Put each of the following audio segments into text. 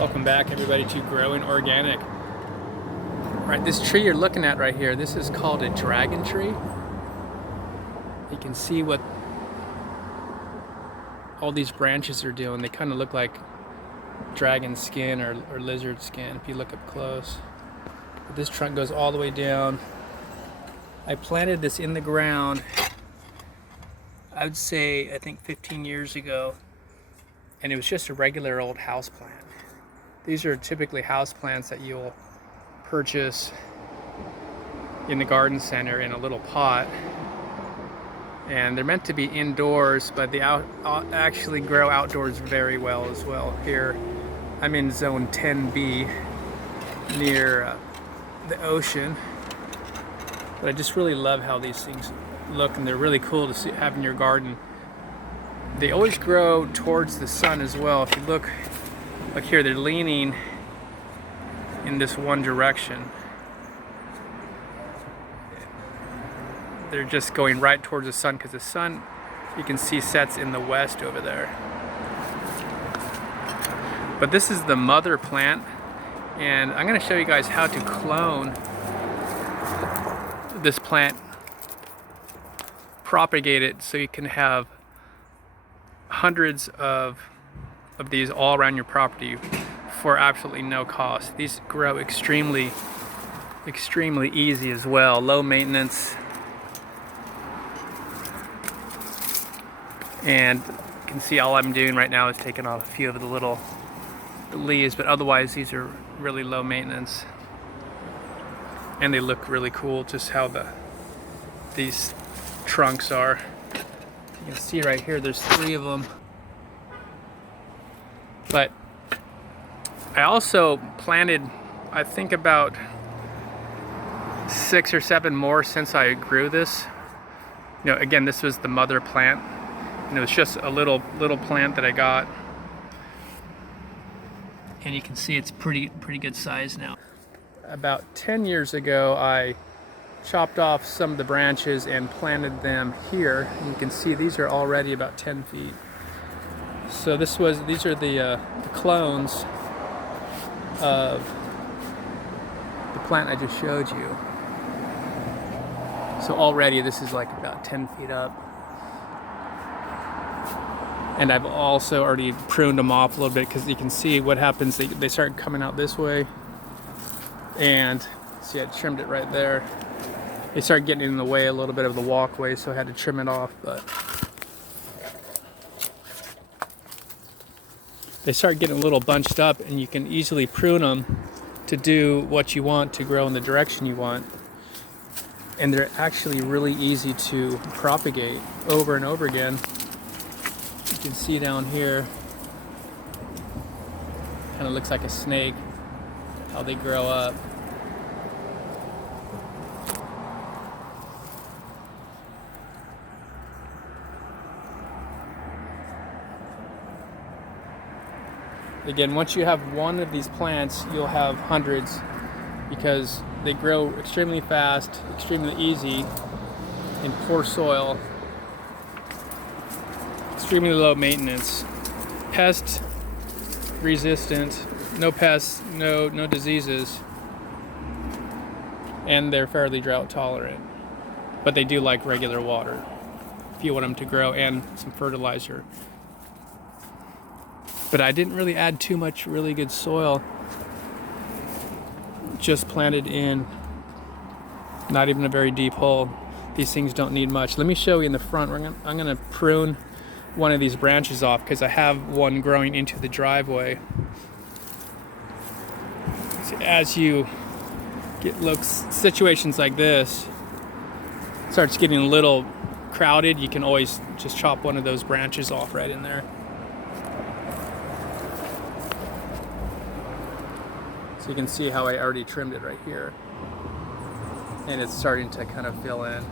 Welcome back everybody to Growing Organic. Right, this tree you're looking at right here, this is called a dragon tree. You can see what all these branches are doing. They kind of look like dragon skin or lizard skin if you look up close. But this trunk goes all the way down. I planted this in the ground, I would say, I think 15 years ago, and it was just a regular old house plant. These are typically house plants that you'll purchase in the garden center in a little pot, and they're meant to be indoors, but they actually grow outdoors very well as well. Here I'm in zone 10B near the ocean, but I just really love how these things look, and they're really cool to have in your garden. They always grow towards the sun as well. If you look here, they're leaning in this one direction. They're just going right towards the sun because the sun, you can see, sets in the west over there. But this is the mother plant, and I'm going to show you guys how to clone this plant, propagate it so you can have hundreds of these all around your property for absolutely no cost. These grow extremely easy as well, low maintenance, and you can see all I'm doing right now is taking off a few of the leaves, but otherwise these are really low maintenance, and they look really cool just how these trunks are. You can see right here there's 3 of them. But I also planted, I think, about 6 or 7 more since I grew this. You know, again, this was the mother plant, and it was just a little plant that I got. And you can see it's pretty good size now. About 10 years ago, I chopped off some of the branches and planted them here. And you can see these are already about 10 feet. So these are the clones of the plant I just showed you. So already this is like about 10 feet up. And I've also already pruned them off a little bit because you can see what happens. They start coming out this way. And see, I trimmed it right there. They start getting in the way a little bit of the walkway, so I had to trim it off. But they start getting a little bunched up, and you can easily prune them to do what you want to grow in the direction you want. And they're actually really easy to propagate over and over again. You can see down here, kind of looks like a snake, how they grow up. Again, once you have one of these plants, you'll have hundreds because they grow extremely fast, extremely easy in poor soil, extremely low maintenance, pest resistant, no pests, no diseases, and they're fairly drought tolerant. But they do like regular water if you want them to grow, and some fertilizer. But I didn't really add too much really good soil. Just planted in not even a very deep hole. These things don't need much. Let me show you in the front. I'm gonna prune one of these branches off because I have one growing into the driveway. So as you get situations like this, it starts getting a little crowded, you can always just chop one of those branches off right in there. So you can see how I already trimmed it right here. And it's starting to kind of fill in.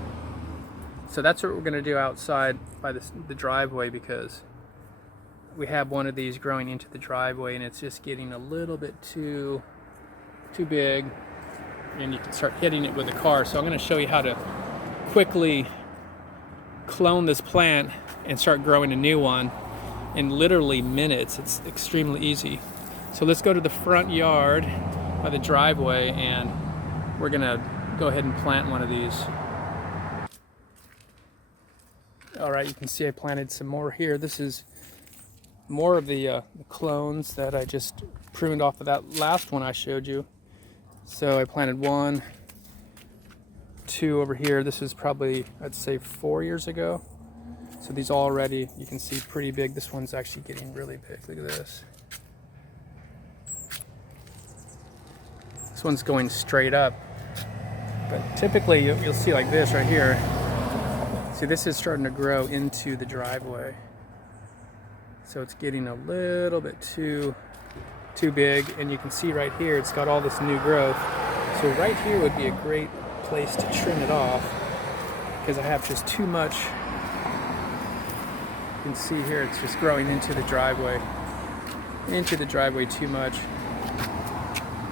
So that's what we're going to do outside by the driveway, because we have one of these growing into the driveway and it's just getting a little bit too big, and you can start hitting it with a car. So I'm going to show you how to quickly clone this plant and start growing a new one in literally minutes. It's extremely easy. So let's go to the front yard by the driveway, and we're gonna go ahead and plant one of these. All right, you can see I planted some more here. This is more of the clones that I just pruned off of that last one I showed you. So I planted 1, 2 over here. This was probably, I'd say, 4 years ago. So these already, you can see, pretty big. This one's actually getting really big. Look at this. This one's going straight up. But typically you'll see like this right here. See, this is starting to grow into the driveway. So it's getting a little bit too big, and you can see right here it's got all this new growth. So right here would be a great place to trim it off, because I have just too much. You can see here it's just growing into the driveway too much.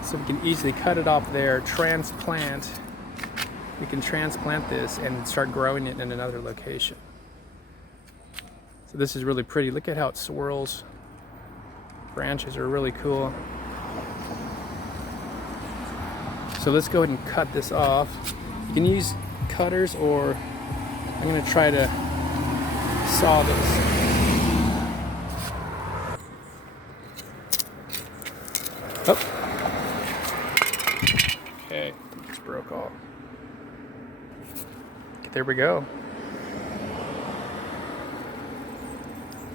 So we can easily cut it off there, transplant. We can transplant this and start growing it in another location. So this is really pretty. Look at how it swirls. Branches are really cool. So let's go ahead and cut this off. You can use cutters, or I'm going to try to saw this. Oh. Okay, it just broke off. There we go.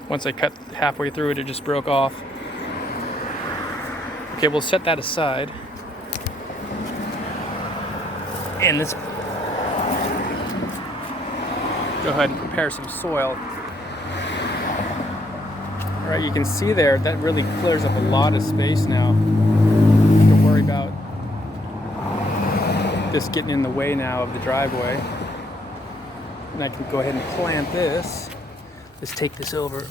Once I cut halfway through it, it just broke off. Okay, we'll set that aside. And let's go ahead and prepare some soil. All right, you can see there, that really clears up a lot of space now. Don't worry about this getting in the way now of the driveway. And I can go ahead and plant this. Let's take this over.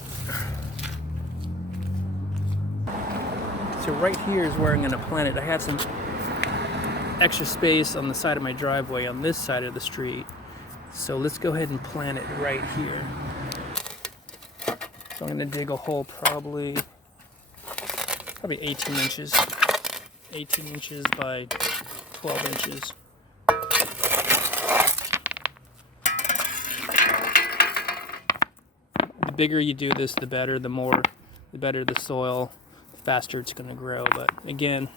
So right here is where I'm going to plant it. I had some extra space on the side of my driveway on this side of the street. So let's go ahead and plant it right here. So I'm going to dig a hole probably 18 inches. 18 inches by 12 inches. The bigger you do this, the better. The better the soil, the faster it's going to grow. But again,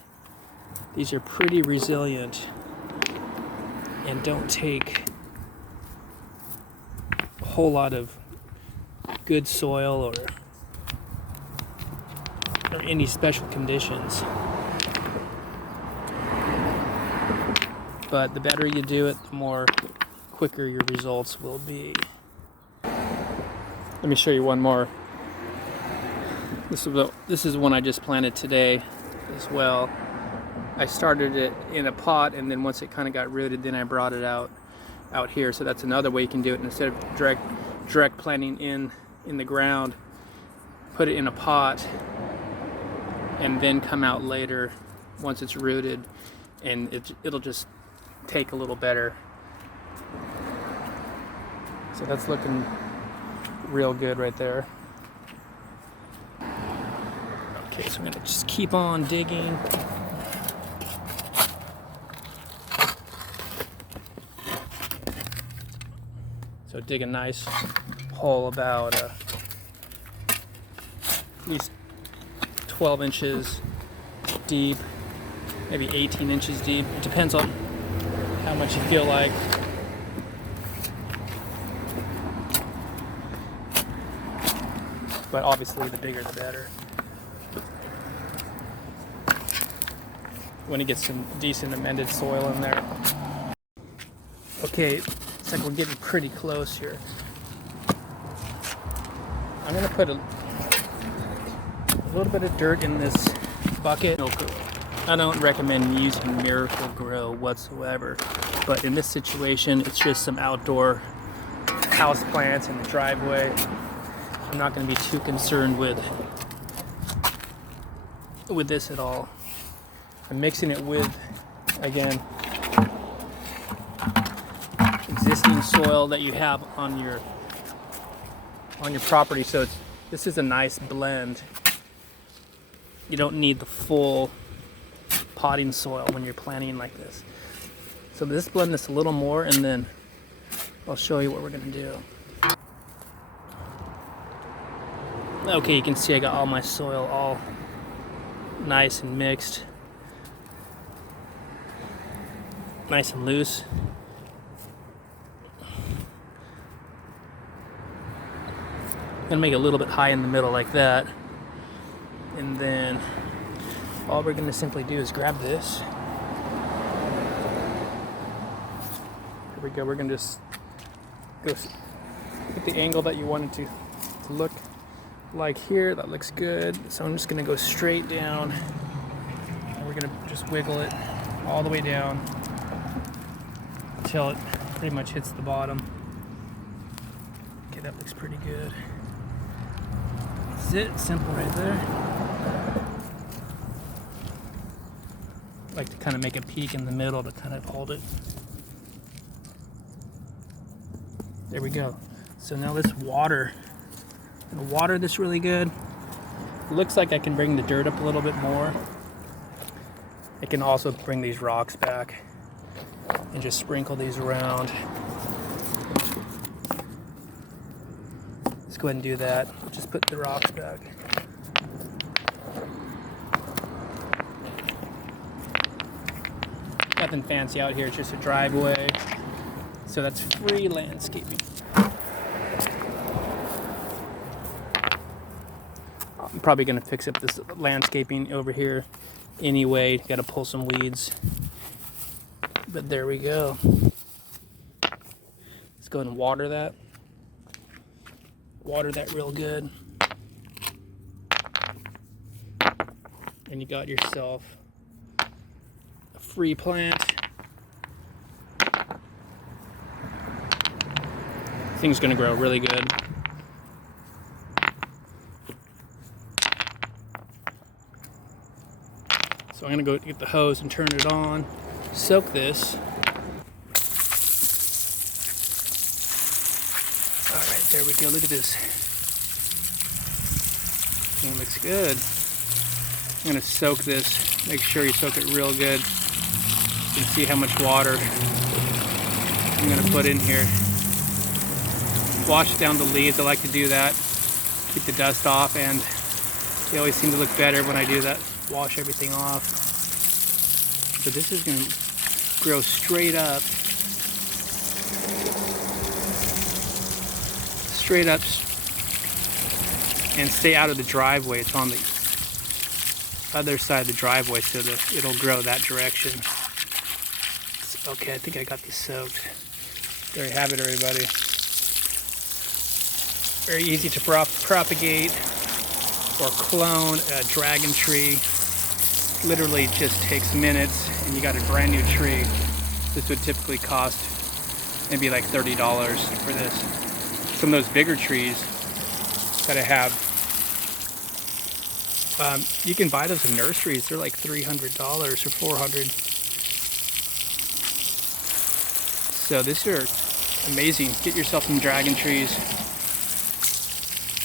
these are pretty resilient and don't take a whole lot of good soil or any special conditions. But the better you do it, the more quicker your results will be. Let me show you one more. This is one I just planted today as well. I started it in a pot, and then once it kind of got rooted, then I brought it out here. So that's another way you can do it. Instead of direct planting in the ground, put it in a pot and then come out later once it's rooted, and it'll just take a little better. So that's looking real good right there. Okay, so I'm gonna just keep on digging. So dig a nice hole about at least 12 inches deep, maybe 18 inches deep. It depends on how much you feel like. But obviously the bigger the better. When you get some decent amended soil in there. Okay, it's like we're getting pretty close here. I'm gonna put a little bit of dirt in this bucket. I don't recommend using Miracle Grow whatsoever, but in this situation, it's just some outdoor house plants in the driveway. I'm not going to be too concerned with this at all. I'm mixing it with, again, existing soil that you have on your property. So this is a nice blend. you don't need the full potting soil when you're planting like this. So let's blend this a little more, and then I'll show you what we're gonna do. Okay, you can see I got all my soil all nice and mixed, nice and loose. I'm gonna make it a little bit high in the middle like that, and then all we're gonna simply do is grab this. Here we go. We're gonna just go at the angle that you want it to look like here. That looks good. So I'm just gonna go straight down, and we're gonna just wiggle it all the way down until it pretty much hits the bottom. Okay, that looks pretty good. That's it. Simple right there. I like to kind of make a peak in the middle to kind of hold it. There we go. So now let's water. I'm gonna water this really good. It looks like I can bring the dirt up a little bit more. I can also bring these rocks back and just sprinkle these around. Let's go ahead and do that. Just put the rocks back. Nothing fancy out here, it's just a driveway. So that's free landscaping. I'm probably gonna fix up this landscaping over here anyway. Gotta pull some weeds. But there we go. Let's go ahead and water that. Water that real good. And you got yourself a free plant. Thing's gonna grow really good. So I'm gonna go get the hose and turn it on. Soak this. All right, there we go. Look at this. Thing looks good. I'm gonna soak this. Make sure you soak it real good. You can see how much water I'm gonna put in here. Wash down the leaves. I like to do that. Keep the dust off, and they always seem to look better when I do that. Wash everything off. So this is going to grow straight up. Straight up and stay out of the driveway. It's on the other side of the driveway, so that it'll grow that direction. Okay, I think I got these soaked. There you have it, everybody. Very easy to propagate or clone a dragon tree. Literally just takes minutes, and you got a brand new tree. This would typically cost maybe like $30 for this. Some of those bigger trees gotta have, you can buy those in nurseries. They're like $300 or $400. So these are amazing. Get yourself some dragon trees.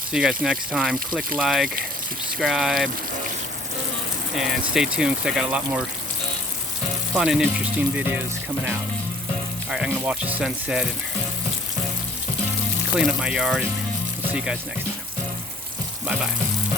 See you guys next time. Click like, subscribe, and stay tuned because I got a lot more fun and interesting videos coming out. Alright, I'm going to watch the sunset and clean up my yard, and we'll see you guys next time. Bye-bye.